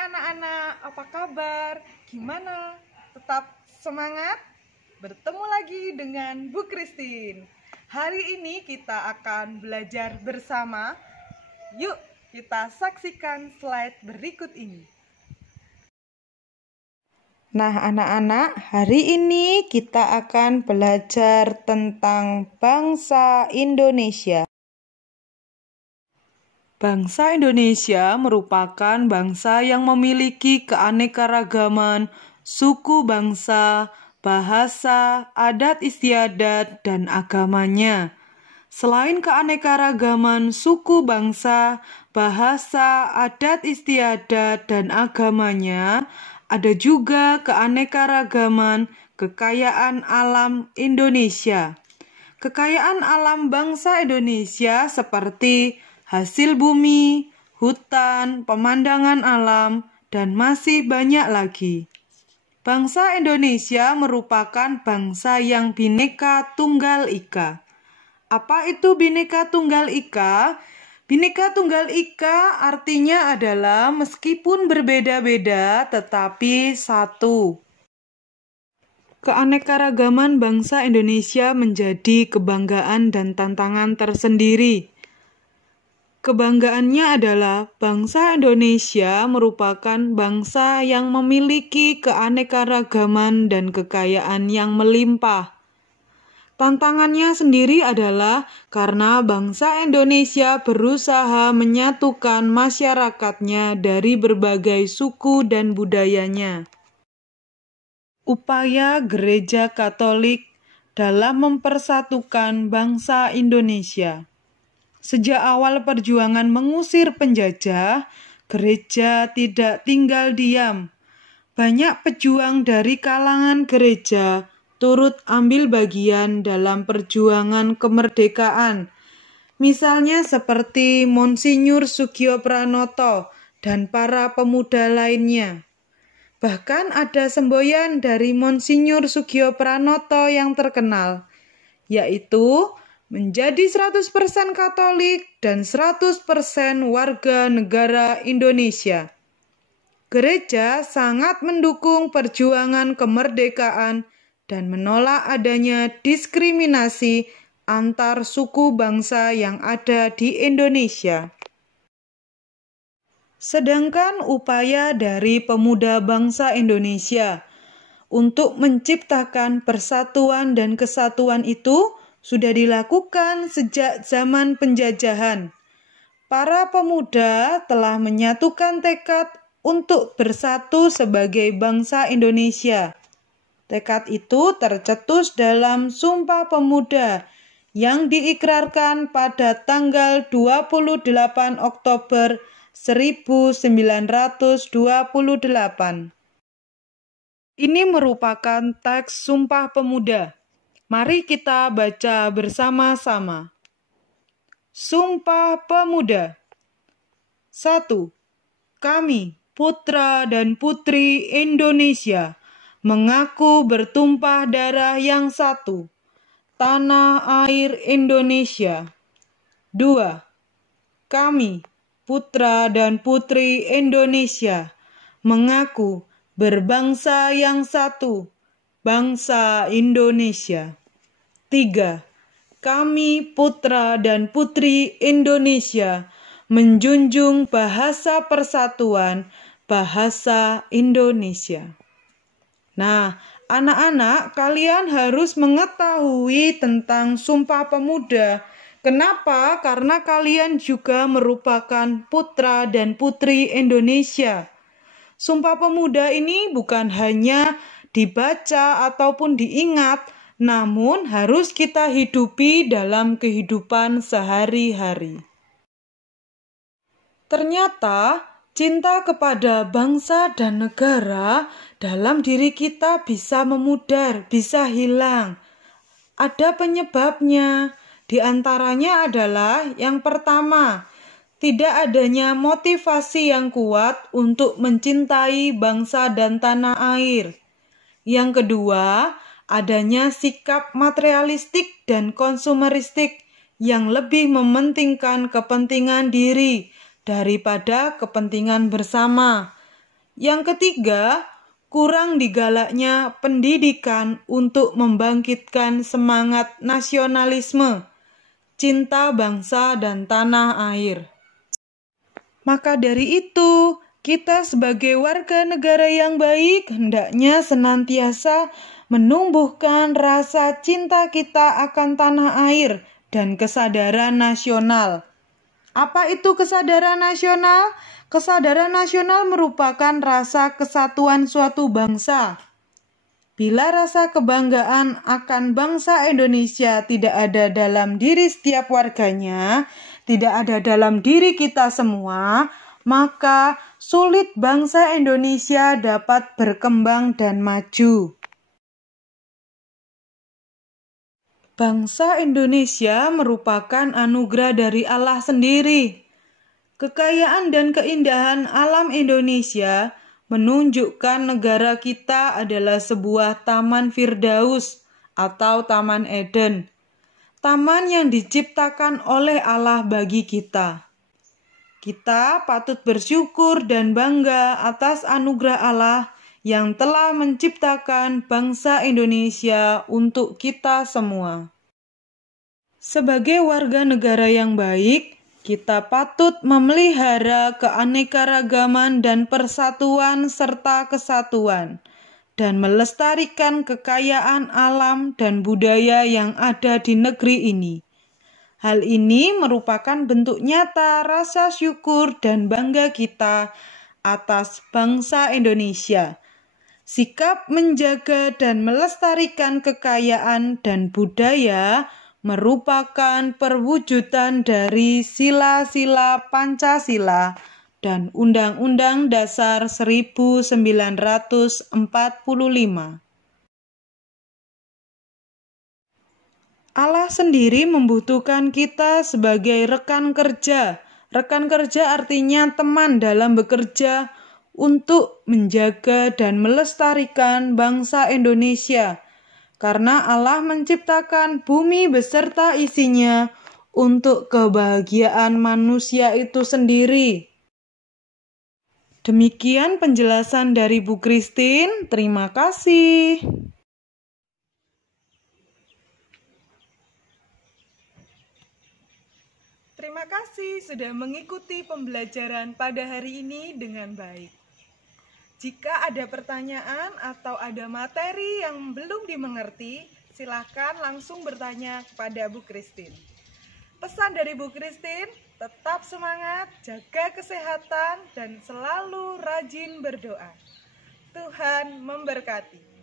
anak-anak, apa kabar? Gimana? Tetap semangat? Bertemu lagi dengan Bu Christine. Hari ini kita akan belajar bersama. Yuk, kita saksikan slide berikut ini. Nah, anak-anak, hari ini kita akan belajar tentang bangsa Indonesia. Bangsa Indonesia merupakan bangsa yang memiliki keanekaragaman suku bangsa, bahasa, adat istiadat, dan agamanya. Selain keanekaragaman suku bangsa, bahasa, adat istiadat, dan agamanya, ada juga keanekaragaman kekayaan alam Indonesia. Kekayaan alam bangsa Indonesia seperti hasil bumi, hutan, pemandangan alam, dan masih banyak lagi. Bangsa Indonesia merupakan bangsa yang Bhinneka Tunggal Ika. Apa itu Bhinneka Tunggal Ika? Bhinneka Tunggal Ika artinya adalah meskipun berbeda-beda tetapi satu. Keanekaragaman bangsa Indonesia menjadi kebanggaan dan tantangan tersendiri. Kebanggaannya adalah bangsa Indonesia merupakan bangsa yang memiliki keanekaragaman dan kekayaan yang melimpah. Tantangannya sendiri adalah karena bangsa Indonesia berusaha menyatukan masyarakatnya dari berbagai suku dan budayanya. Upaya Gereja Katolik dalam mempersatukan bangsa Indonesia. Sejak awal perjuangan mengusir penjajah, gereja tidak tinggal diam. Banyak pejuang dari kalangan gereja turut ambil bagian dalam perjuangan kemerdekaan. Misalnya seperti Monsinyur Soegiopranoto dan para pemuda lainnya. Bahkan ada semboyan dari Monsinyur Soegiopranoto yang terkenal, yaitu menjadi 100% Katolik dan 100% warga negara Indonesia. Gereja sangat mendukung perjuangan kemerdekaan dan menolak adanya diskriminasi antar suku bangsa yang ada di Indonesia. Sedangkan upaya dari pemuda bangsa Indonesia untuk menciptakan persatuan dan kesatuan itu sudah dilakukan sejak zaman penjajahan. Para pemuda telah menyatukan tekad untuk bersatu sebagai bangsa Indonesia. Tekad itu tercetus dalam Sumpah Pemuda yang diikrarkan pada tanggal 28 Oktober 1928. Ini merupakan teks Sumpah Pemuda. Mari kita baca bersama-sama. Sumpah Pemuda. 1. Kami, putra dan putri Indonesia, mengaku bertumpah darah yang satu, tanah air Indonesia. 2. Kami, putra dan putri Indonesia, mengaku berbangsa yang satu, bangsa Indonesia. 3. Kami putra dan putri Indonesia menjunjung bahasa persatuan, bahasa Indonesia. Nah, anak-anak, kalian harus mengetahui tentang Sumpah Pemuda. Kenapa? Karena kalian juga merupakan putra dan putri Indonesia. Sumpah Pemuda ini bukan hanya dibaca ataupun diingat, namun harus kita hidupi dalam kehidupan sehari-hari. Ternyata cinta kepada bangsa dan negara dalam diri kita bisa memudar, bisa hilang. Ada penyebabnya. Di antaranya adalah yang pertama, tidak adanya motivasi yang kuat untuk mencintai bangsa dan tanah air. Yang kedua, adanya sikap materialistik dan konsumeristik yang lebih mementingkan kepentingan diri daripada kepentingan bersama. Yang ketiga, kurang digalaknya pendidikan untuk membangkitkan semangat nasionalisme, cinta bangsa dan tanah air. Maka dari itu, kita sebagai warga negara yang baik hendaknya senantiasa menumbuhkan rasa cinta kita akan tanah air dan kesadaran nasional. Apa itu kesadaran nasional? Kesadaran nasional merupakan rasa kesatuan suatu bangsa. Bila rasa kebanggaan akan bangsa Indonesia tidak ada dalam diri setiap warganya, tidak ada dalam diri kita semua, maka sulit bangsa Indonesia dapat berkembang dan maju. Bangsa Indonesia merupakan anugerah dari Allah sendiri. Kekayaan dan keindahan alam Indonesia menunjukkan negara kita adalah sebuah taman Firdaus atau Taman Eden. Taman yang diciptakan oleh Allah bagi kita. Kita patut bersyukur dan bangga atas anugerah Allah yang telah menciptakan bangsa Indonesia untuk kita semua. Sebagai warga negara yang baik, kita patut memelihara keanekaragaman dan persatuan serta kesatuan, dan melestarikan kekayaan alam dan budaya yang ada di negeri ini. Hal ini merupakan bentuk nyata rasa syukur dan bangga kita atas bangsa Indonesia. Sikap menjaga dan melestarikan kekayaan dan budaya merupakan perwujudan dari sila-sila Pancasila dan Undang-Undang Dasar 1945. Allah sendiri membutuhkan kita sebagai rekan kerja. Rekan kerja artinya teman dalam bekerja untuk menjaga dan melestarikan bangsa Indonesia. Karena Allah menciptakan bumi beserta isinya untuk kebahagiaan manusia itu sendiri. Demikian penjelasan dari Bu Christine. Terima kasih. Terima kasih sudah mengikuti pembelajaran pada hari ini dengan baik. Jika ada pertanyaan atau ada materi yang belum dimengerti, silakan langsung bertanya kepada Bu Christine. Pesan dari Bu Christine, tetap semangat, jaga kesehatan, dan selalu rajin berdoa. Tuhan memberkati.